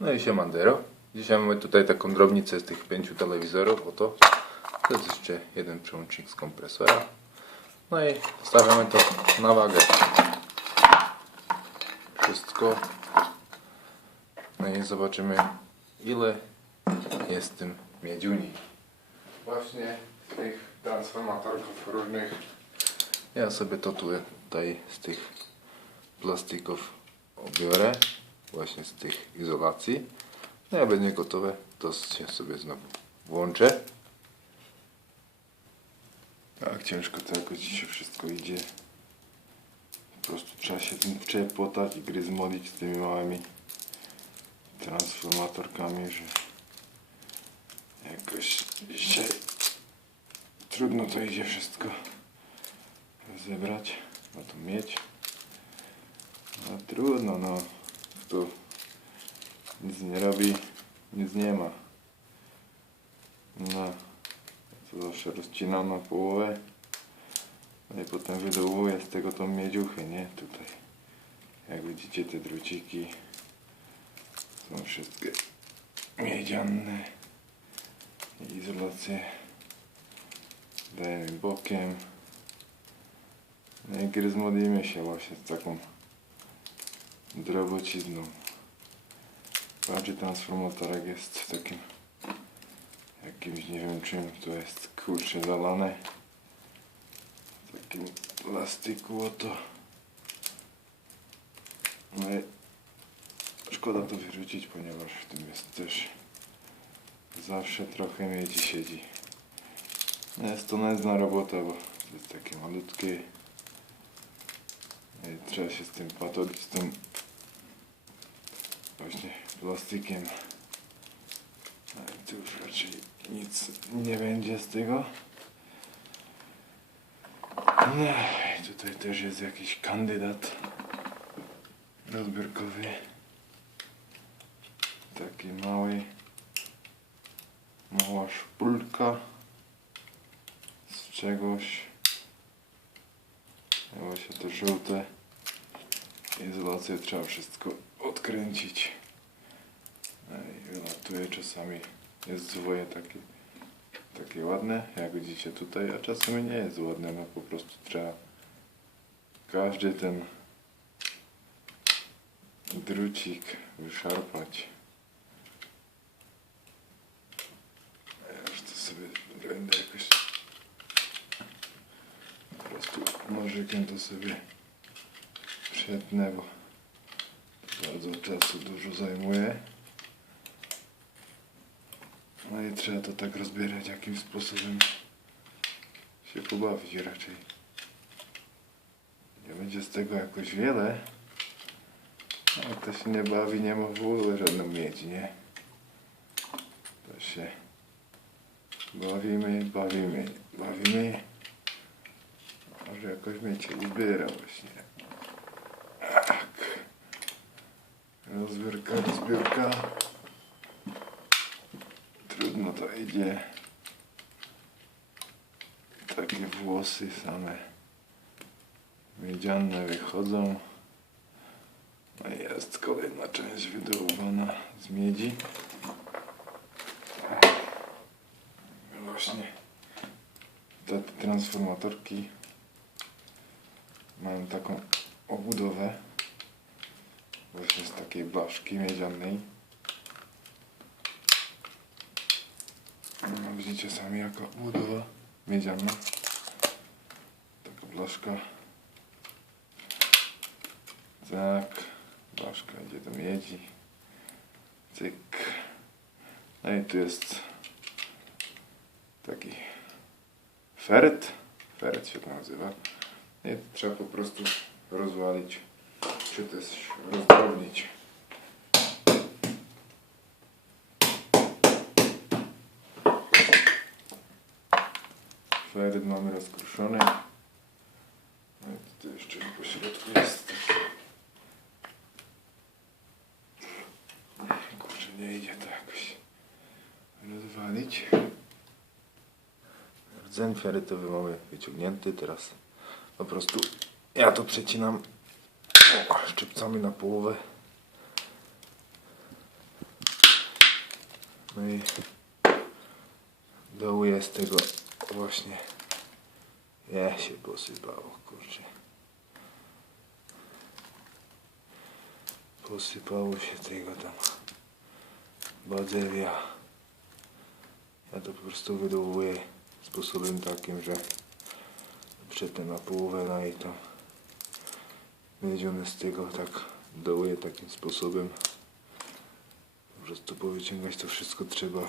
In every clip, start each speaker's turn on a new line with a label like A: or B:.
A: No i siemandero. Dzisiaj mamy tutaj taką drobnicę z tych pięciu telewizorów, oto. To jest jeszcze jeden przełącznik z kompresora. No i stawiamy to na wagę. Wszystko. No i zobaczymy ile jest w tym miedziuni. Właśnie z tych transformatorów różnych. Ja sobie to tu tutaj z tych plastików obiorę. Właśnie z tych izolacji. No jak będzie gotowe, to się sobie znowu włączę. Tak, ciężko to jakoś dzisiaj wszystko idzie. Po prostu trzeba się tym przepotać i gryzmolić z tymi małymi transformatorkami, że jakoś dzisiaj trudno to idzie wszystko zebrać, no to mieć. No trudno, no. Tu nic nie robi, nic nie ma. No. To zawsze rozcinam na połowę. No i potem wydołuję z tego tą miedziuchę, nie? Tutaj. Jak widzicie te druciki są wszystkie miedziane. Izolację dajemy bokiem. No i gryzmodlimy się właśnie z taką drobocizną. Bardziej transformatorek jest w takim jakimś nie wiem czym to jest kurczę zalane. Takim plastiku oto. No i szkoda to wyrzucić, ponieważ w tym jest też zawsze trochę miedzi siedzi. No Jest to nędzna robota, bo jest takie malutkie. No i trzeba się z tym patować, z tym właśnie plastikiem. Ale tu już raczej nic nie będzie z tego. No i tutaj też jest jakiś kandydat rozbiórkowy. Taki mały, mała szpulka z czegoś. Właśnie to żółte. Izolację trzeba wszystko odkręcić. No i wylatuje czasami. Jest zwoje takie, takie ładne, jak widzicie tutaj, a czasami nie jest ładne, no po prostu trzeba każdy ten drucik wyszarpać. Ja już to sobie będę jakoś po prostu nożykiem to sobie przetnę, bo bardzo czasu dużo zajmuje. No i trzeba to tak rozbierać, jakim sposobem się pobawić raczej. Nie będzie z tego jakoś wiele, ale to się nie bawi, nie ma w ogóle żadną miedzi, nie? To się bawimy, bawimy, bawimy. Może jakoś mieć się uzbiera właśnie. Tak. Rozbiórka, rozbiórka. Trudno to idzie. Takie włosy same miedziane wychodzą. No jest kolejna część wydołowana z miedzi. Właśnie te transformatorki mają taką obudowę właśnie z takiej blaszki miedzianej. No, widzicie sami jaka budowa miedziana. Taka blaszka. Tak, blaszka idzie do miedzi. Cyk. No i tu jest taki feret. Feret się to nazywa. I trzeba po prostu rozwalić, czy też rozdrobnić. Feret mamy rozkruszony. No i tu jeszcze po środku jest. Kurczę, nie idzie to jakoś rozwalić. Rdzeń ferrytowy mamy wyciągnięty, teraz po prostu ja to przecinam o, szczypcami na połowę. No i dołuję z tego właśnie. Ja się posypało, kurczę. Posypało się tego tam badzewia. Ja to po prostu wydołuję sposobem takim, że przetnę na połowę, no i tam wiedzione z tego tak dołuję takim sposobem. Po prostu powyciągać to wszystko trzeba.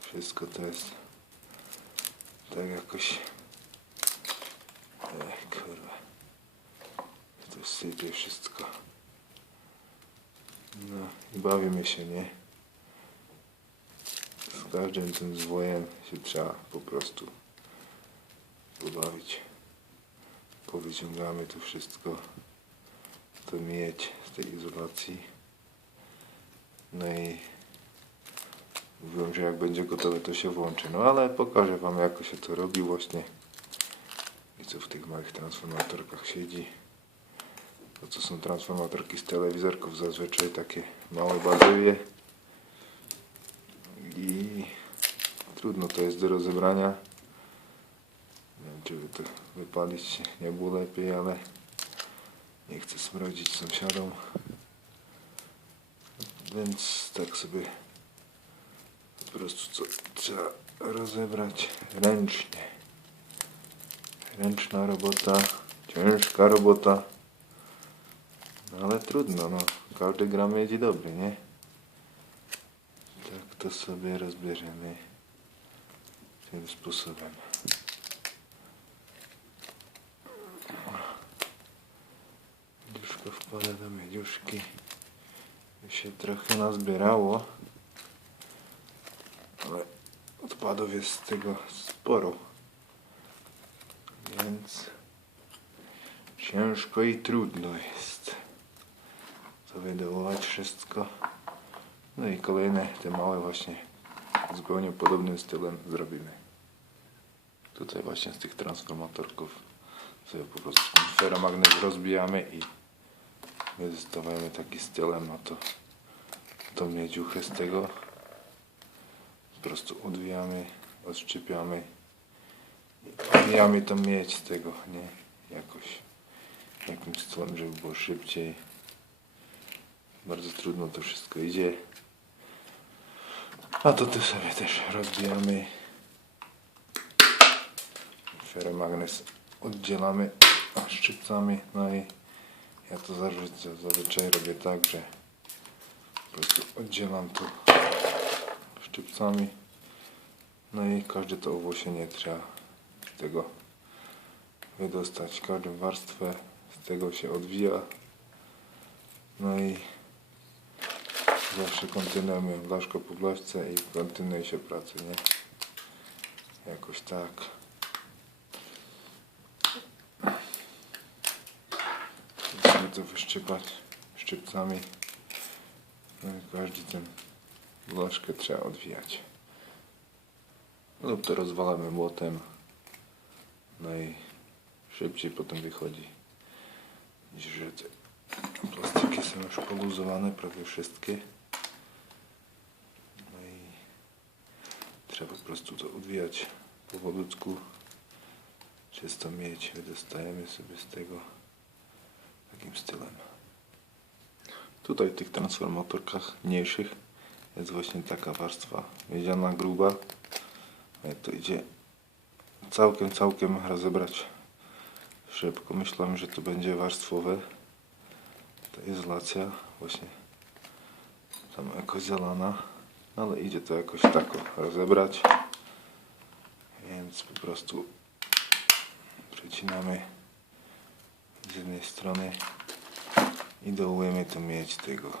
A: Wszystko to jest tak jakoś... Ech, kurwa. To sypie wszystko. No i bawimy się, nie? Z każdym tym zwojem się trzeba po prostu pobawić. Powyciągamy tu wszystko, to mieć z tej izolacji. No i mówią, że jak będzie gotowe to się włączy. No ale pokażę wam jak się to robi właśnie. I co w tych małych transformatorkach siedzi. To co są transformatorki z telewizorków zazwyczaj takie małe baterie. I trudno to jest do rozebrania. Nie wiem czy by to wypalić nie było lepiej, ale nie chcę smrodzić sąsiadom. Więc tak sobie po prostu co trzeba rozebrać ręcznie. Ręczna robota, ciężka robota. No ale trudno, no. Każdy gram jedzie dobry, nie? Tak to sobie rozbierzemy tym sposobem. Miedziuszko wkłada do miedziuszki. Już się trochę nazbierało. Ale odpadów jest z tego sporo. Więc ciężko i trudno jest to wydołować wszystko. No i kolejne te małe właśnie zupełnie podobnym stylem zrobimy. Tutaj właśnie z tych transformatorków sobie po prostu feromagnes rozbijamy i wystawiamy taki stylem, no to tą miedziuchę z tego po prostu odwijamy, odszczepiamy i odwijamy tą miedź z tego, nie? Jakoś jakimś stylem, żeby było szybciej. Bardzo trudno to wszystko idzie. A to tu sobie też rozbijamy. Feromagnes oddzielamy szczypcami. No i ja to zazwyczaj, robię tak, że po prostu oddzielam to szczypcami. No i każde to owłosienie trzeba z tego wydostać. Każdą warstwę z tego się odwija. No i zawsze kontynuujemy blaszko po blaszce i kontynuuje się pracę, nie? Jakoś tak. To wyszczypać szczypcami. No i każdy ten blaszkę trzeba odwijać. Lub to rozwalamy młotem. No i szybciej potem wychodzi. Niż plastiki są już poluzowane, prawie wszystkie. No i trzeba po prostu to odwijać powolutku. Czysto mieć, wydostajemy sobie z tego takim stylem. Tutaj w tych transformatorkach mniejszych jest właśnie taka warstwa miedziana gruba. Ale to idzie całkiem, całkiem rozebrać szybko. Myślałem, że to będzie warstwowe. Ta izolacja właśnie tam jakoś zalana. Ale idzie to jakoś tak rozebrać. Więc po prostu przecinamy z jednej strony i dołujemy to mieć tego.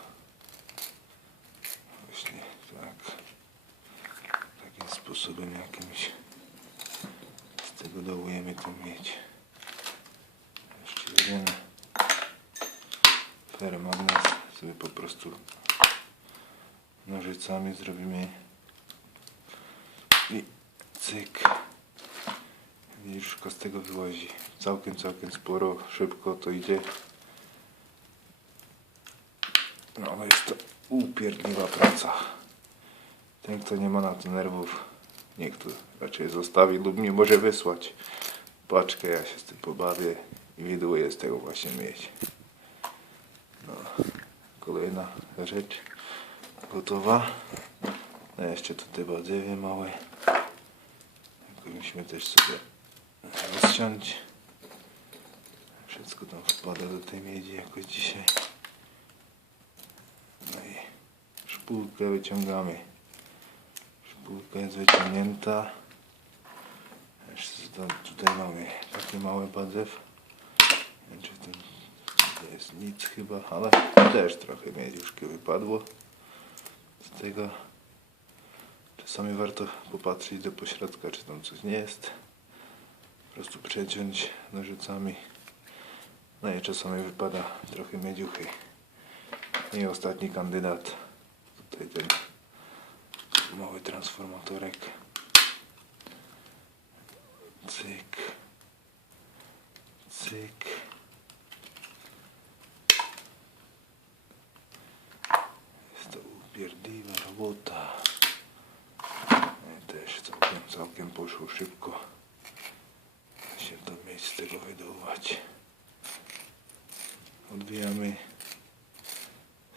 A: Właśnie tak. Takim sposobem jakimś z tego dołujemy to mieć. Jeszcze jeden feromagnes sobie po prostu nożycami zrobimy i cyk. Widzisz, z tego wyłazi całkiem, całkiem sporo, szybko to idzie. No ale jest to upierdliwa praca. Ten, kto nie ma na to nerwów, niech to raczej zostawi lub nie może wysłać. Paczkę, ja się z tym pobawię i widuję z tego właśnie mieć. No, kolejna rzecz gotowa. No jeszcze tutaj badziewie małe. Musimy też sobie rozciąć. Wszystko tam wpada do tej miedzi jakoś dzisiaj. No i szpulkę wyciągamy. Szpulka jest wyciągnięta. Tutaj, mamy taki mały badzew. Nie wiem, czy w tym jest nic chyba, ale też trochę miedziuszki wypadło z tego. Czasami warto popatrzeć do pośrodka, czy tam coś nie jest. Po prostu przeciąć nożycami. No i czasami wypada trochę miedziuchy. I ostatni kandydat. Tutaj ten mały transformatorek. Cyk. Cyk. Jest to upierdliwa robota. No i też całkiem, całkiem poszło szybko. Się to z tego wydobywać. Odbijamy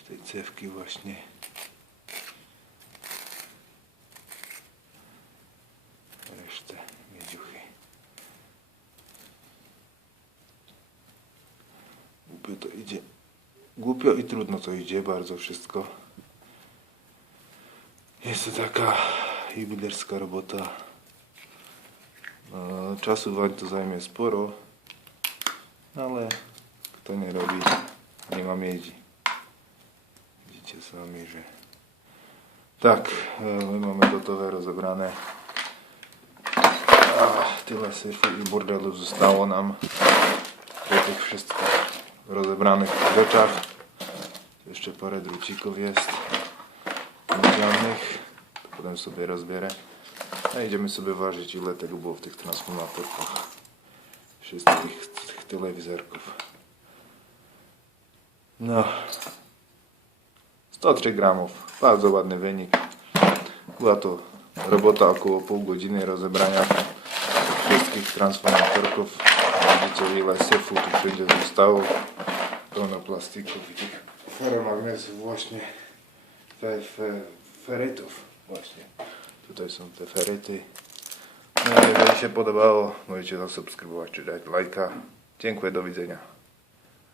A: z tej cewki właśnie. Resztę miedziuchy. Głupio to idzie. Głupio i trudno to idzie, bardzo wszystko. Jest to taka jubilerska robota. No, czasu wań to zajmie sporo, ale kto nie robi, nie ma miedzi. Widzicie sami, że tak, e, my mamy gotowe, rozebrane. Ach, tyle syfu i burdelu zostało nam po tych wszystkich rozebranych rzeczach. Jeszcze parę drucików jest miedzianych. To potem sobie rozbierę. A idziemy sobie ważyć ile tego było w tych transformatorkach. Wszystkich tych telewizorków. No. 103 gramów. Bardzo ładny wynik. Była to robota około pół godziny rozebrania wszystkich transformatorków. Widzicie ile syfu tu wszędzie zostało. Pełno plastików i tych feromagnesów właśnie. Fe, ferytów właśnie. Tutaj są te feryty. No, jeżeli się podobało, możecie zasubskrybować czy dać lajka. Dziękuję, do widzenia.